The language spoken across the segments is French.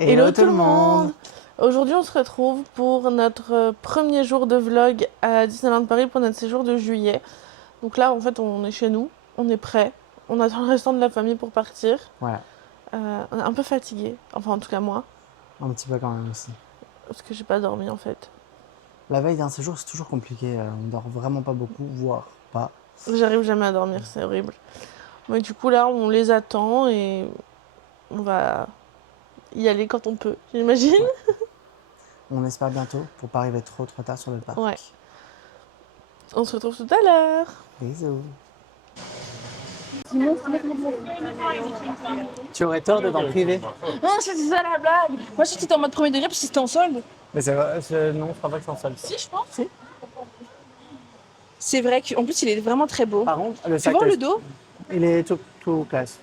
Hello tout le monde. Aujourd'hui on se retrouve pour notre premier jour de vlog à Disneyland Paris pour notre séjour de juillet. Donc là en fait on est chez nous, on est prêt, on attend le restant de la famille pour partir. Voilà, On est un peu fatigué, enfin en tout cas moi, un petit peu quand même aussi. parce que j'ai pas dormi en fait. La veille d'un séjour, c'est toujours compliqué. On dort vraiment pas beaucoup, voire pas. J'arrive jamais à dormir, c'est horrible. Mais du coup là on les attend et on va y aller quand on peut, j'imagine. Ouais. On espère bientôt pour pas arriver trop tard sur le parc. Ouais. On se retrouve tout à l'heure. Bisous. Tu aurais tort d'être en privé. Non, c'est ça la blague. Moi, j'étais en mode premier degré parce que c'était en solde. Mais c'est vrai, non, je crois pas que c'est en solde. Si, je pense. Si. C'est vrai qu'en plus, il est vraiment très beau. Par contre, le Tu sac, vois le dos? il est tout classe.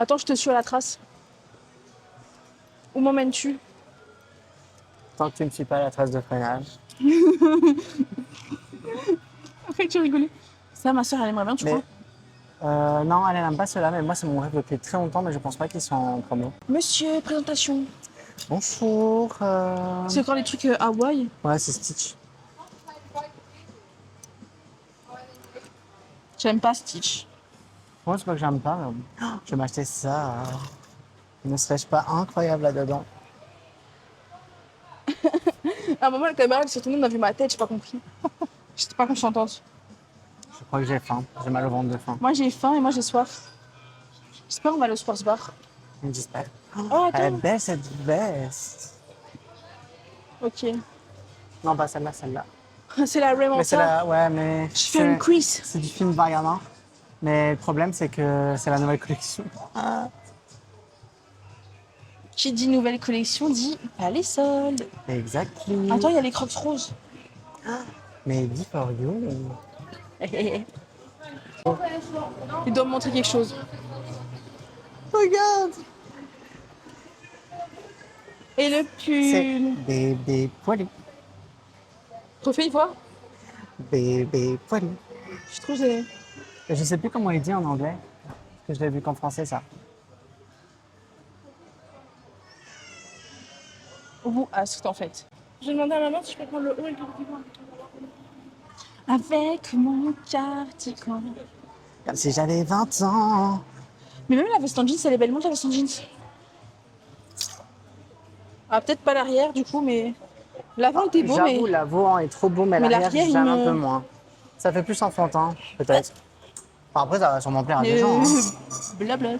Attends, je te suis à la trace. Où m'emmènes-tu? Tant que tu ne suis pas à la trace de freinage. Après, tu rigolais. Ça, ma soeur, elle aimerait bien, tu Mais, crois? non, elle n'aime pas ceux-là, mais moi, c'est mon rêve depuis très longtemps, mais je pense pas qu'ils sont en promo. Monsieur, présentation. Bonjour. C'est encore les trucs Hawaï. Ouais, c'est Stitch. J'aime pas Stitch. Moi, c'est pas que j'aime pas, mais je vais m'acheter ça. Ne serais-je pas incroyable là-dedans? À un moment, la caméra, elle s'est tournée, on a vu ma tête, j'ai pas compris. J'étais pas consentante. Je crois que j'ai faim. J'ai mal au ventre de faim. Moi, j'ai faim et moi, j'ai soif. J'espère qu'on va aller au sports bar. J'espère. Oh, Elle est attends. belle cette veste. Ok. Non, pas celle-là, celle-là. C'est la Raymond. Mais c'est la... Ouais, mais... Je fais une crease. C'est du film Vaiana. Mais le problème, c'est que c'est la nouvelle collection. Qui dit nouvelle collection dit pas les soldes. Exactement. Attends, il y a les crocs roses. Mais dis for you. Il doit me montrer quelque chose. Regarde. Et le C'est pull. bébé poilu. Refais une fois. Bébé poilu. Je suis trop gênée. Je sais plus comment il dit en anglais. Parce que je l'ai vu qu'en français, ça. Au bout, ask en fait. Je demandé à maman si je peux prendre le haut et le cardigan. Avec mon cardigan. Comme si j'avais 20 ans. Mais même la veste en jeans, elle est belle. Montre la veste en jeans. Ah, peut-être pas l'arrière du coup, mais l'avant était beau. J'avoue, Mais l'avant est trop beau, mais Mais l'arrière, l'arrière, j'aime il un me- peu moins. Ça fait plus enfantin, peut-être. Enfin, après, ça va sûrement plaire à des gens. Hein. Blabla.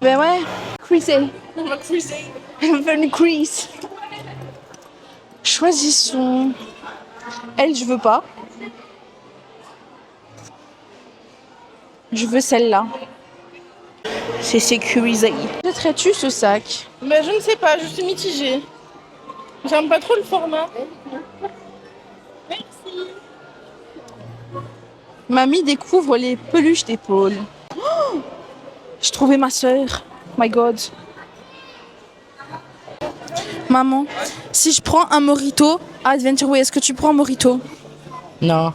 Ben ouais, creaser. On va creaser. On va une crease. Choisissons. Elle, je veux pas. Je veux celle-là. C'est sécurisé. Achèterais-tu ce sac? Mais je ne sais pas, je suis mitigée. J'aime pas trop le format. Mamie découvre les peluches d'épaule. Oh, j'ai trouvé ma sœur. My God. Maman, si je prends un Morito à Adventure Way, est-ce que tu prends un Morito? Non.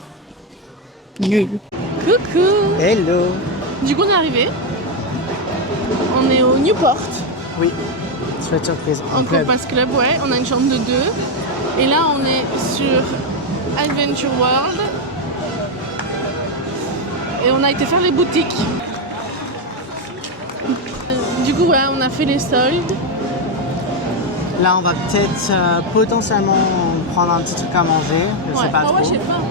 Nul. Coucou. Hello. Du coup on est arrivé. On est au Newport, Oui. Chouette surprise. en club. Compass Club, ouais. On a une chambre de 2. Et là on est sur Adventure World. Et on a été faire les boutiques. Du coup, ouais, on a fait les soldes. Là, on va peut-être potentiellement prendre un petit truc à manger. Je sais pas Ah trop. ouais, j'ai faim.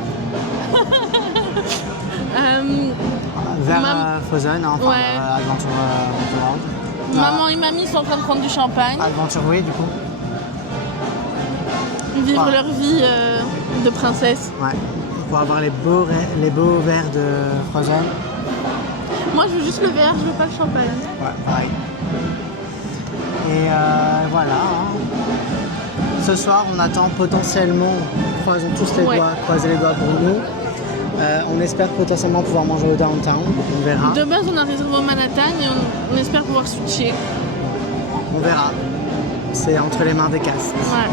Vers Mam- Frozen, hein, enfin, Ouais. Adventure World. Maman et mamie sont en train de prendre du champagne, Adventure Way, du coup. vivre Ouais. leur vie de princesse. Ouais. Pour avoir les beaux verres de Frozen. Moi, je veux juste le verre, je veux pas le champagne. Ouais, pareil. Et voilà. Hein. Ce soir, on attend potentiellement, croisons tous les Ouais. doigts, croisez les doigts pour nous. On espère potentiellement pouvoir manger au downtown, on verra. De base, on a réservé au Manhattan et on espère pouvoir switcher. On verra. C'est entre les mains des castes. Ouais.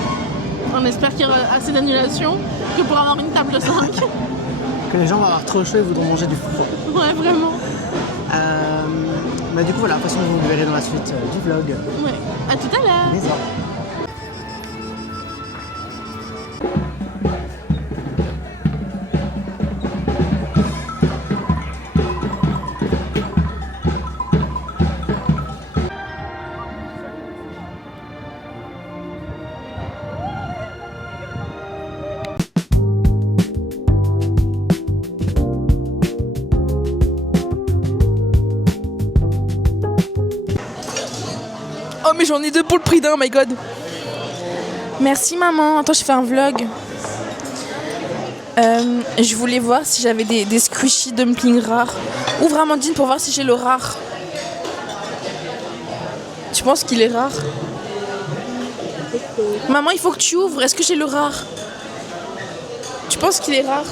On espère qu'il y aura assez d'annulations que pour avoir une table de 5. Que les gens vont avoir trop chaud et voudront manger du froid. Ouais, vraiment. Bah du coup voilà, de toute façon vous le verrez dans la suite du vlog. Ouais, à tout à l'heure. Bisous. Oh mais j'en ai deux pour le prix d'un, my god. Merci maman. Attends, je fais un vlog. Je voulais voir si j'avais des squishy dumplings rares. Ouvre Amandine pour voir si j'ai le rare. Tu penses qu'il est rare? Maman, il faut que tu ouvres. Est-ce que j'ai le rare? Tu penses qu'il est rare?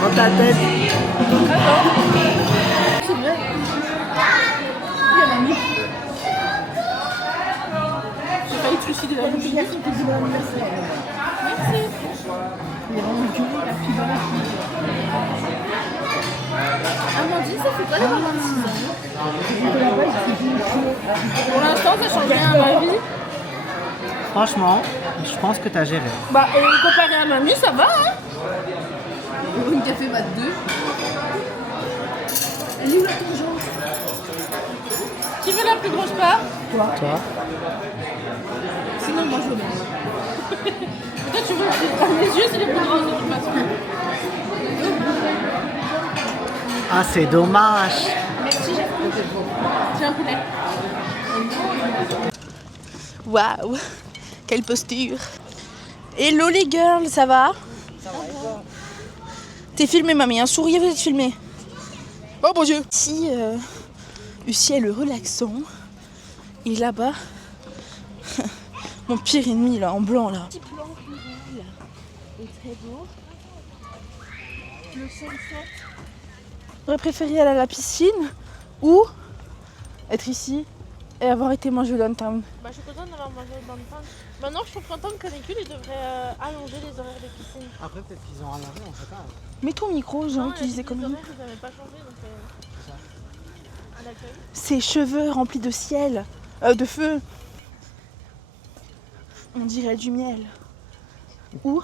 Dans ta tête. C'est vrai. Il y en a mis. J'ai failli te suicider la bouche. Merci. Il est vraiment gueulé, la fille dans la fille. Amandine, ça fait quoi les mamans de 6 ans? Pour l'instant, ça change rien à ma vie. Franchement, je pense que t'as géré. Bah, comparé à mamie, ça va, hein? Une café bat 2. Elle est où la tangente? Qui veut la plus grosse part? Toi. Sinon, moi je veux bien. Toi, tu veux à mes yeux, c'est les plus grosses de toute façon. Ah c'est dommage. Merci, j'ai un poulet. Waouh, quelle posture. Hello les girls, ça va? Ça va. T'es filmé, mamie, hein? Souriez, vous êtes filmé. Oh mon dieu. Ici, le ciel relaxant. Et là-bas, mon pire ennemi là, en blanc là. Petit plan rural est très beau. Le sunset. J'aurais préféré aller à la piscine ou être ici et avoir été manger au downtown. Bah, je suis contente d'avoir mangé au downtown. Maintenant, je suis contente que canicule, ils devraient allonger les horaires des piscines. Après peut-être qu'ils ont rallongé, on sait pas. Mets ton micro, j'ai Non, envie de utiliser les comme horaires, ils n'avaient pas changé, donc à l'accueil. Ses cheveux remplis de ciel, de feu. On dirait du miel. Ou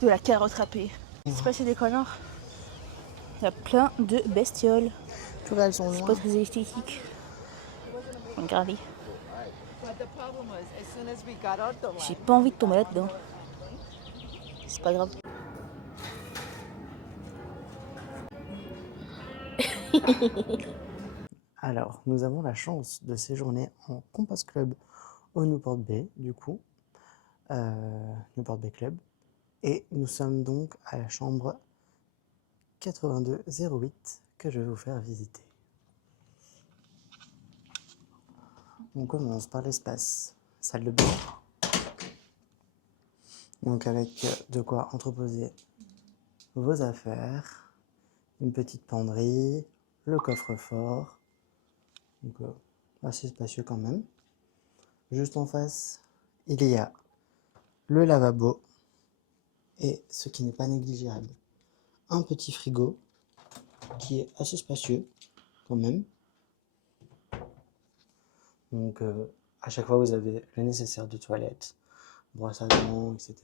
de la carotte râpée. C'est passé des connards. Il y a plein de bestioles. Tu vois, elles sont C'est loin. pas très esthétique. Regardez. J'ai pas envie de tomber là-dedans. C'est pas grave. Alors, nous avons la chance de séjourner en Compass Club au Newport Bay, du coup. Newport Bay Club. Et nous sommes donc à la chambre 8208 que je vais vous faire visiter. On commence par l'espace salle de bain. Donc avec de quoi entreposer vos affaires, une petite penderie, le coffre-fort. Donc assez spacieux quand même. Juste en face, il y a le lavabo et ce qui n'est pas négligeable, un petit frigo qui est assez spacieux quand même. Donc à chaque fois vous avez le nécessaire de toilette, brosse à dents, etc.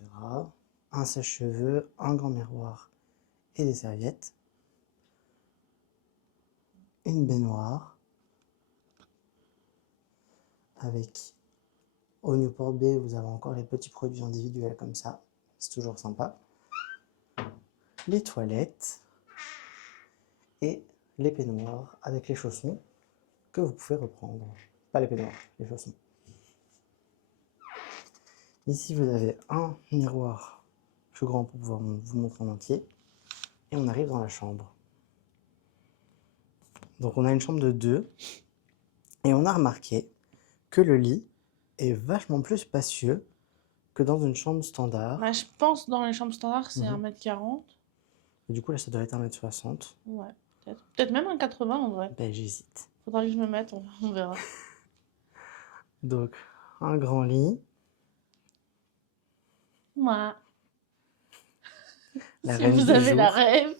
Un sèche-cheveux, un grand miroir et des serviettes. Une baignoire avec, au Newport Bay, vous avez encore les petits produits individuels comme ça, c'est toujours sympa. Les toilettes et les peignoirs avec les chaussons que vous pouvez reprendre. Pas les peignoirs, les chaussons. Ici vous avez un miroir plus grand pour pouvoir vous montrer en entier. Et on arrive dans la chambre. Donc on a une chambre de 2 Et on a remarqué que le lit est vachement plus spacieux que dans une chambre standard. Bah, je pense dans les chambres standards, c'est Mhm. 1m40. Et du coup, là, ça doit être 1m60. Ouais, peut-être. Peut-être même 1m80 en vrai. Ben, j'hésite. Faudra que je me mette, on verra. Donc, un grand lit. Ouais. La Si reine vous du avez la jour. rêve.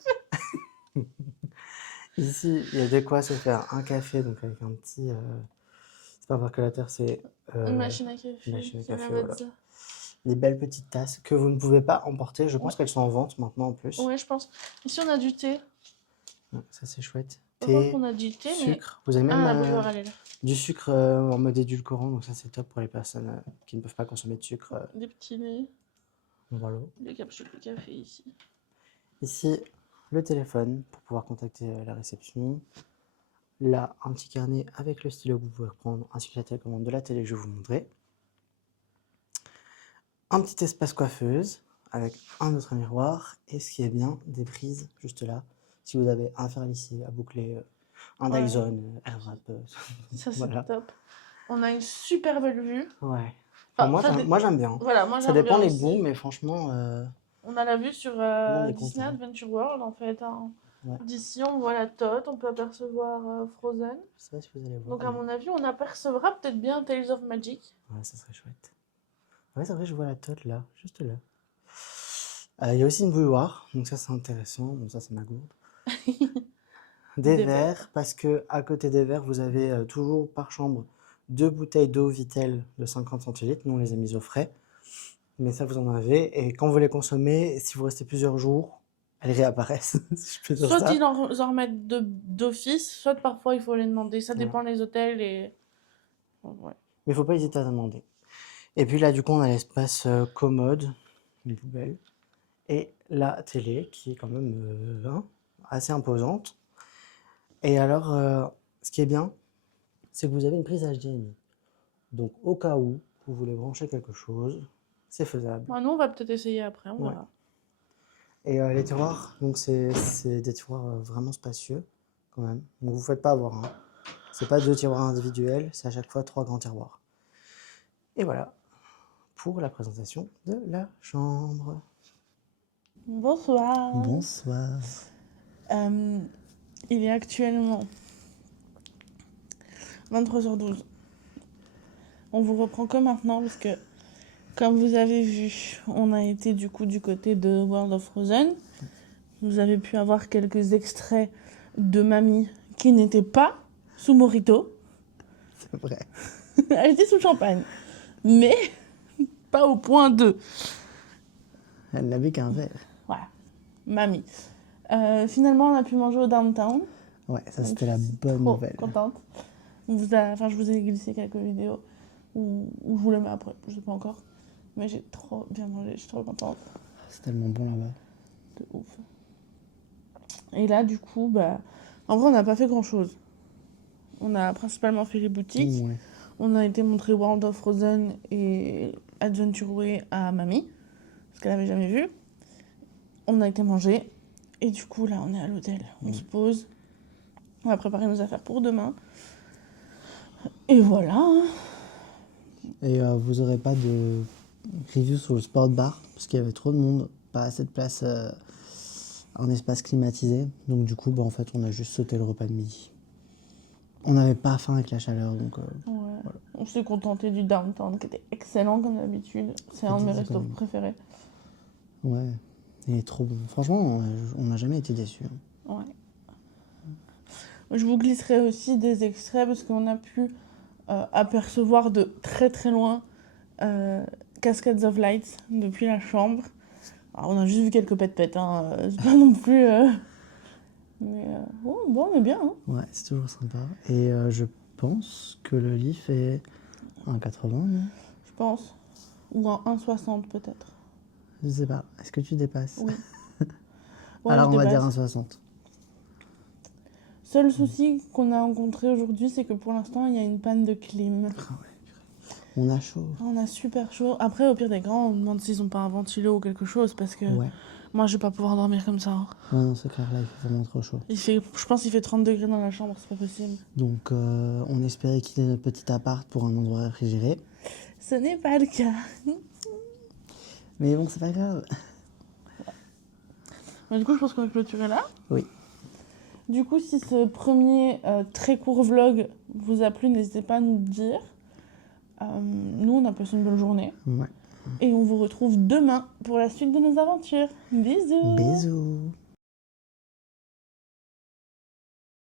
Ici, il y a de quoi se faire un café, donc avec un petit... c'est pas un percolateur, c'est... Une machine à café. une machine à j'aimerais café, mettre voilà. ça. Des belles petites tasses que vous ne pouvez pas emporter. Je pense qu'elles sont en vente maintenant en plus. Ouais, je pense. Ici, on a du thé. Ouais, ça, c'est chouette. Je crois Thé, qu'on a du thé, mais. sucre. Vous avez même Ah, la bouilloire, elle est là. du sucre en mode édulcorant, donc ça, c'est top pour les personnes qui ne peuvent pas consommer de sucre. Des petits laits, Voilà. des capsules de café ici. Ici, le téléphone pour pouvoir contacter la réception. Là, un petit carnet avec le stylo que vous pouvez reprendre, ainsi que la télécommande de la télé que je vais vous montrer. Un petit espace coiffeuse avec un autre miroir. Et ce qui est bien, des prises juste là. Si vous avez un fer à lisser, à boucler, un Ouais. Dyson, AirWrap. Ça, c'est Voilà. top. On a une super belle vue. Ouais. Enfin, Moi, ça moi, j'aime bien. Voilà, moi Ça j'aime dépend bien les aussi. goûts, mais franchement, On a la vue sur on est Disney content. Adventure World en fait. Hein. Ouais. D'ici, on voit la Todd, on peut apercevoir Frozen. Je sais pas si vous allez voir. Donc, à mon avis, on apercevra peut-être bien Tales of Magic. Ouais, ça serait chouette. Ouais, c'est vrai, je vois la tote là, juste là. Il y a aussi une bouilloire, donc ça c'est intéressant. Bon, ça c'est ma gourde. Des Des verres, parce que à côté des verres, vous avez toujours par chambre 2 bouteilles d'eau Vittel de 50 centilitres. Nous on les a mises au frais. Mais ça vous en avez. Et quand vous les consommez, si vous restez plusieurs jours, elles réapparaissent. Si je peux dire Soit ça. ils en remettent d'office, soit parfois il faut les demander. Ça dépend des hôtels et. Ouais. Mais il faut pas hésiter à demander. Et puis là, du coup, on a l'espace commode, une poubelle, et la télé qui est quand même assez imposante. Et alors, ce qui est bien, c'est que vous avez une prise HDMI. Donc, au cas où vous voulez brancher quelque chose, c'est faisable. Nous, on va peut-être essayer après, on verra. Et les tiroirs, donc c'est des tiroirs vraiment spacieux, quand même. Donc, vous ne faites pas avoir. Hein. C'est pas 2 tiroirs individuels, c'est à chaque fois 3 grands tiroirs. Et voilà pour la présentation de la chambre. Bonsoir. Bonsoir. Il est actuellement 23h12. On vous reprend que maintenant parce que, comme vous avez vu, on a été du coup du côté de World of Frozen. Vous avez pu avoir quelques extraits de mamie qui n'étaient pas sous Mojito. C'est vrai. Elle était sous champagne. Mais pas au point 2. Elle n'avait qu'un verre. Voilà. Mamie. Finalement, on a pu manger au downtown. Ouais, ça Donc, c'était la je suis bonne trop nouvelle. contente. Je vous ai glissé quelques vidéos où je vous les mets après, je sais pas encore. Mais j'ai trop bien mangé, je suis trop contente. C'est tellement bon là-bas. De ouf. Et là, du coup, en vrai, on n'a pas fait grand-chose. On a principalement fait les boutiques. Ouais. On a été montrer World of Frozen et Adventure Way à mamie, parce qu'elle avait jamais vu. On a été manger. Et du coup, là, on est à l'hôtel. On se pose. On va préparer nos affaires pour demain. Et voilà. Hein. Et vous aurez pas de review sur le sport bar parce qu'il y avait trop de monde, pas assez de place en espace climatisé. Donc du coup, en fait, on a juste sauté le repas de midi. On n'avait pas faim avec la chaleur, donc. Ouais. Voilà. On s'est contenté du downtown qui était excellent comme d'habitude. C'est un de mes restos préférés. Ouais, il est trop bon. Franchement, on n'a jamais été déçus. Ouais. Je vous glisserai aussi des extraits parce qu'on a pu apercevoir de très très loin Cascades of Lights depuis la chambre. Alors, on a juste vu quelques pète-pète, hein. C'est pas non plus. Mais bon, on est bien. Hein. Ouais, c'est toujours sympa. Et je pense que le lit fait 1,80, non ? Je pense. Ou un 1,60 peut-être. Je sais pas. Est-ce que tu dépasses ? Oui. Ouais, Alors je on va dire dépasse. 1,60. Seul souci qu'on a rencontré aujourd'hui, c'est que pour l'instant, il y a une panne de clim. On a chaud. On a super chaud. Après, au pire des cas, on demande s'ils n'ont pas un ventilo ou quelque chose, parce que Ouais. Moi, je vais pas pouvoir dormir comme ça. Hein. Ouais, non, c'est clair, là, il fait vraiment trop chaud. Je pense qu'il fait 30 degrés dans la chambre, c'est pas possible. Donc, on espérait quitter notre petit appart pour un endroit réfrigéré. Ce n'est pas le cas. Mais bon, c'est pas grave. Mais du coup, je pense qu'on va clôturer là. Oui. Du coup, si ce premier très court vlog vous a plu, n'hésitez pas à nous le dire. Nous, on a passé une bonne journée. Ouais. Et on vous retrouve demain pour la suite de nos aventures. Bisous. Bisous.